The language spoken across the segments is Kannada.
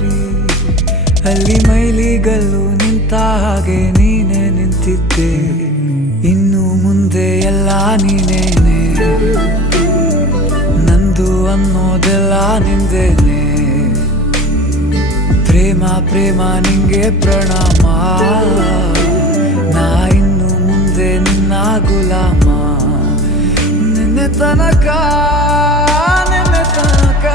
ಮೀರಿ ಅಲ್ಲಿ ಮೈಲಿಗಲ್ಲು ನಿಂತ ಹಾಗೆ ನೀನೆ ನಿಂತಿದ್ದೆ. ಇನ್ನು ಮುಂದೆ ಎಲ್ಲ ನೀನೇನೆ, ನಂದು ಅನ್ನೋದೆಲ್ಲ ನಿಂದೇನೆ. ಪ್ರೇಮ ಪ್ರೇಮ ನಿಂಗೆ ಪ್ರಣಾಮ, ನಾ ಇನ್ನು ಮುಂದೆ ನಿನ್ನ ಗುಲಾಮ. ನಿನ್ನೆ ತನಕ ನಿನ್ನೆ ತನಕ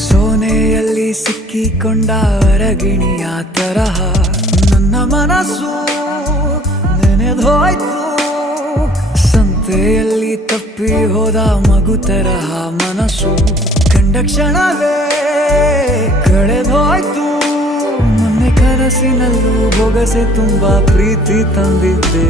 ಸೋನೆಯಲ್ಲಿ ಸಿಕ್ಕಿಕೊಂಡ ಅರಗಿಣಿಯ ತರಹ ನನ್ನ ಮನಸ್ಸು ನೆನೆದೋಯ್ತು. ಸಂತೆಯಲ್ಲಿ ತಪ್ಪಿ ಹೋದ ಮಗು ತರಹ ಮನಸ್ಸು ಕಂಡ ಕ್ಷಣವೇ ಕಳೆದೋಯ್ತು. ಮೊನ್ನೆ ಕನಸಿನಲ್ಲೂ ಬೊಗಸೆ ತುಂಬ ಪ್ರೀತಿ ತಂದಿದ್ದೆ.